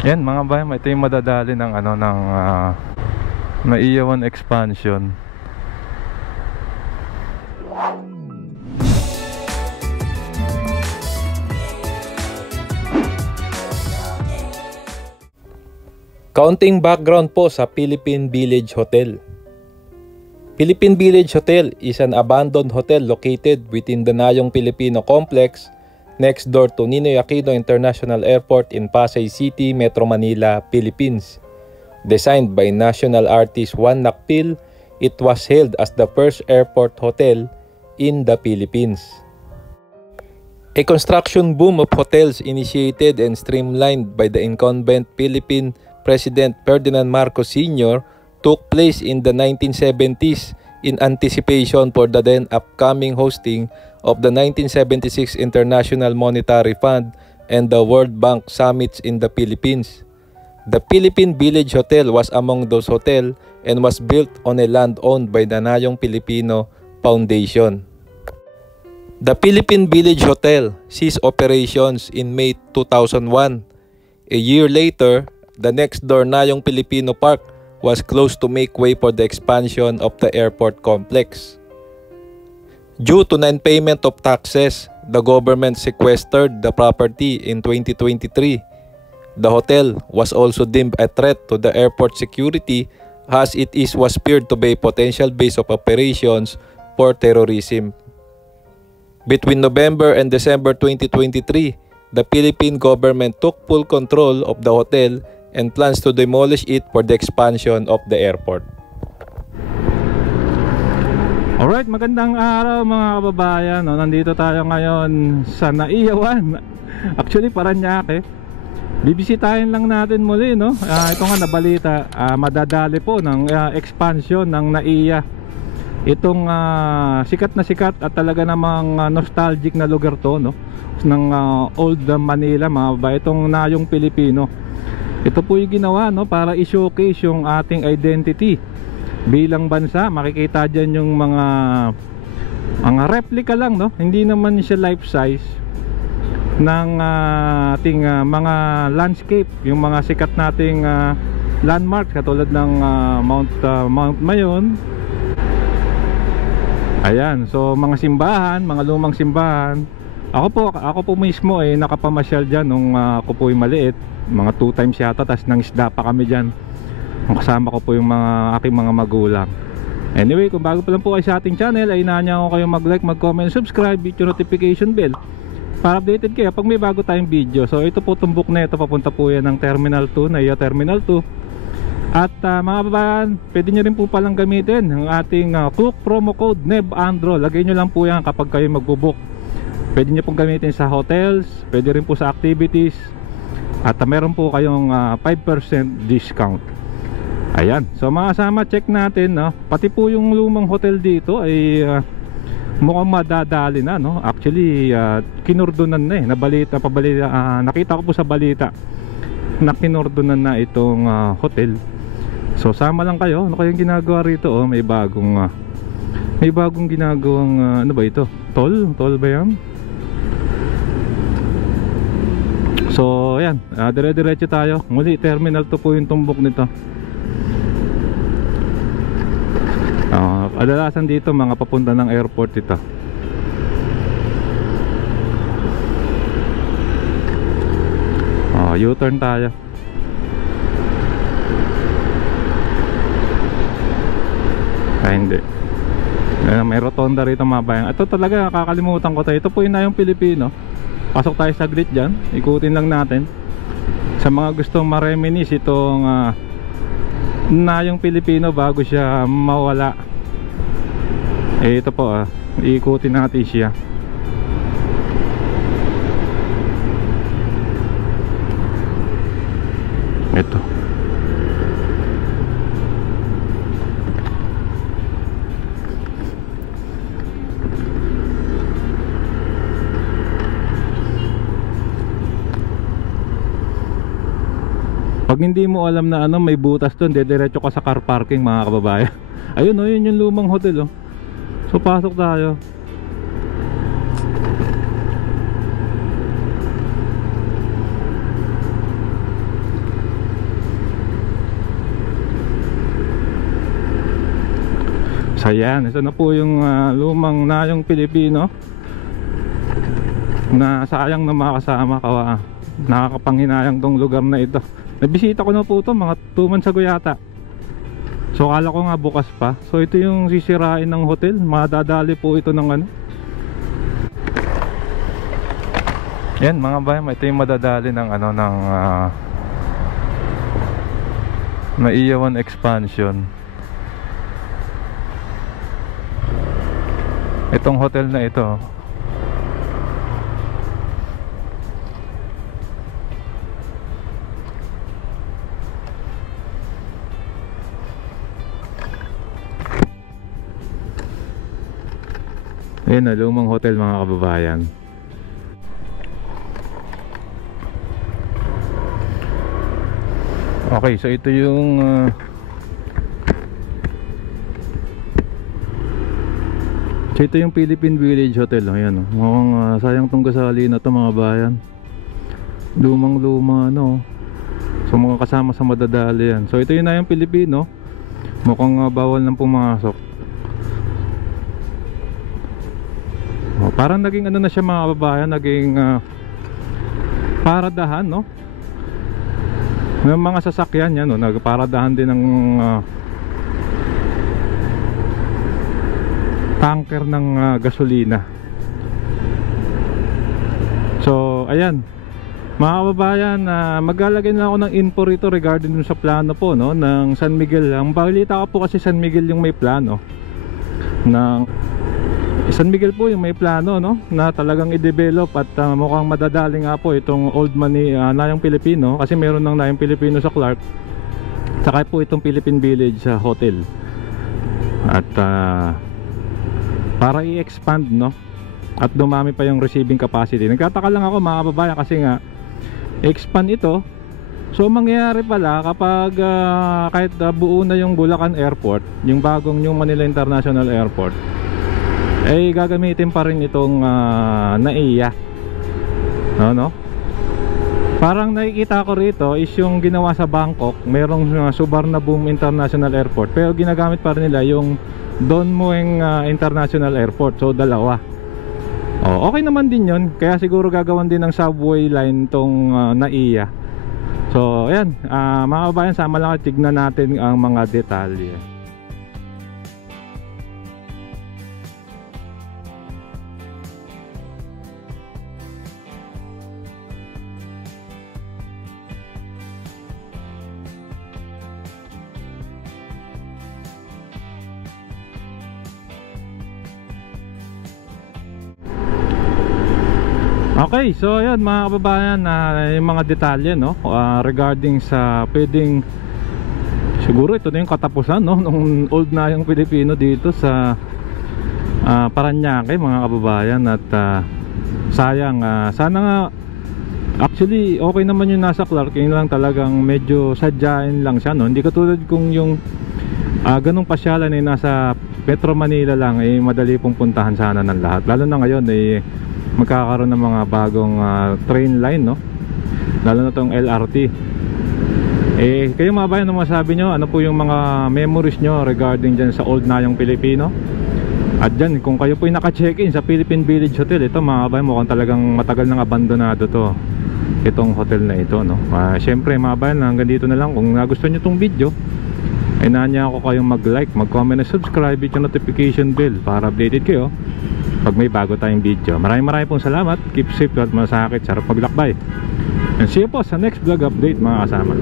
Yan mga bayan, ito yung madadali ng ano ng NAIA 1 expansion. Kaunting background po sa Philippine Village Hotel. Philippine Village Hotel is an abandoned hotel located within the Nayong Pilipino Complex next door to Ninoy Aquino International Airport in Pasay City, Metro Manila, Philippines. Designed by national artist Juan Nakpil, it was hailed as the first airport hotel in the Philippines. A construction boom of hotels initiated and streamlined by the incumbent Philippine President Ferdinand Marcos Sr. took place in the 1970s in anticipation for the then upcoming hosting of the 1976 International Monetary Fund and the World Bank Summits in the Philippines. The Philippine Village Hotel was among those hotels and was built on a land owned by the Nayong Pilipino Foundation. The Philippine Village Hotel ceased operations in May 2001. A year later, the next door Nayong Pilipino Park was closed to make way for the expansion of the airport complex. Due to non-payment of taxes, the government sequestered the property in 2023. The hotel was also deemed a threat to the airport security as it was feared to be a potential base of operations for terrorism. Between November and December 2023, the Philippine government took full control of the hotel and plans to demolish it for the expansion of the airport. Alright, magandang araw mga kababayan, no? Nandito tayo ngayon sa NAIA 1. Actually, Paranaque. Bibisitahin lang natin muli, no? Ito nga nabalita, madadali po ng expansion ng NAIA. Itong sikat na sikat at talaga namang nostalgic na lugar to, no? Ng old Manila, mga babae, itong Nayong Pilipino. Ito po yung ginawa, no, para i-showcase yung ating identity bilang bansa. Makikita dyan yung mga replica lang, no? Hindi naman siya life size ng ating mga landscape, yung mga sikat nating landmarks katulad ng Mount Mayon. Ayan, so mga simbahan, mga lumang simbahan. Ako po mismo nakapamasyal dyan nung ako po yung maliit, mga 2 times yata, tas nangisda pa kami dyan. Kasama ko po yung aking mga magulang. Anyway, kung bago pa lang po kayo sa ating channel, ay inaanya ko kayo mag-like, mag-comment, subscribe, hit yung notification bell para updated kayo pag may bago tayong video. So ito po, tumbok na ito, papunta po yan ng Terminal 2, NAIA Terminal 2. At mga babayan, pwede nyo rin po palang gamitin ang ating Klook promo code NEBANDRO. Lagay nyo lang po yan kapag kayo magbubook. Pwede nyo pong gamitin sa hotels, pwede rin po sa activities. At meron po kayong 5% discount. Ayan, so mga kasama, check natin, no? Pati po yung lumang hotel dito ay mukhang madadali na, no? Actually, kinordonan na nakita ko po sa balita na kinordonan na itong hotel. So sama lang kayo, ano kayang ginagawa rito? May bagong ginagawang ano ba ito? Toll ba yan? So ayan, dire-diretso tayo. Muli, Terminal 2 po yung tumbok nito. Kadalasan dito mga papunta ng airport ito. U-turn tayo. Hindi. May rotonda rito mga bayan. Ito talaga, kakalimutan ko tayo. Ito po yung Nayong Pilipino. Pasok tayo saglit dyan, ikutin lang natin. Sa mga gustong ma-reminisce itong Nayong Pilipino bago siya mawala, ito po, ikutin natin siya. Ito. Pag hindi mo alam na may butas doon, dediretso ka sa car parking mga kababayan. Ayun yun yung lumang hotel So pasok tayo. Ayan, ito na po yung lumang Nayong Pilipino na sayang na makasama ka. Nakakapanghinayang tong lugar na ito. Nabisita ko na po ito mga 2 months ago yata. So kala ko nga bukas pa. So ito yung sisirain ng hotel. Madadali po ito ng ano. Yan mga bayan, ito yung madadali ng ano ng Naiyawan expansion. Itong hotel na ito. Ayan na, lumang hotel mga kababayan. Okay, so ito yung Philippine Village Hotel. Ayan, mukhang sayang tong gasali na to mga bayan. Lumang luma no. So mga kasama sa madadali yan. So ito yung Nayong Pilipino. Mukhang bawal nang pumasok. Parang naging ano na siya mga kababayan, naging paradahan no ng mga sasakyan yan no, nagparadahan din ng tanker ng gasolina. So ayan mga kababayan, maglalagay na ako ng info rito regarding dun sa plano po no ng San Miguel. Ang balita ko po kasi San Miguel yung may plano ng San Miguel po yung may plano no na talagang i-develop at mukhang madadali nga po itong Old Nayong Pilipino kasi meron ng Nayong Pilipino sa Clark, saka po itong Philippine Village Hotel. At para i-expand no at dumami pa yung receiving capacity. Nagtataka lang ako mga kababayan kasi nga expand ito. So mangyayari pala kapag kahit buo na yung Bulacan Airport, yung bagong New Manila International Airport, ay gagamitin pa rin itong NAIA no? Parang nakikita ko rito is yung ginawa sa Bangkok, merong Suvarnabhumi International Airport, pero ginagamit pa rin nila yung Don Mueang International Airport. So dalawa. Okay naman din yun, kaya siguro gagawan din ng subway line tong NAIA. So ayan, mga kabayan, sama lang at tignan natin ang mga detalye. Okay, so ayan mga kababayan, yung mga detalye no regarding sa pwedeng, siguro ito na yung katapusan no nung Old Nayong Pilipino dito sa Parañaque mga kababayan. At sayang, sana nga actually okay naman yung nasa Clark, yun lang talagang medyo sadyain lang siya no. Hindi katulad kung yung ganong pasyalan ay nasa Metro Manila lang, eh madali pong puntahan sana ng lahat. Lalo na ngayon eh magkakaroon ng mga bagong train line no, lalo na tong LRT. Eh kayo mga bayan, ano masabi nyo? Ano po yung mga memories nyo regarding dyan sa Old Nayong Pilipino? At dyan, kung kayo po yung naka-check-in sa Philippine Village Hotel, ito mga bayan, mukhang talagang matagal nang abandonado to, itong hotel na ito no. Syempre mga bayan, hanggang dito na lang. Kung nagustuhan nyo tong video, ay nanya ako kayong mag-like, mag-comment, and subscribe, hit yung notification bell para updated kayo pag may bago tayong video. Maraming pong salamat. Keep safe at masakit. Sarap maglakbay. And see you po sa next vlog update mga kasama.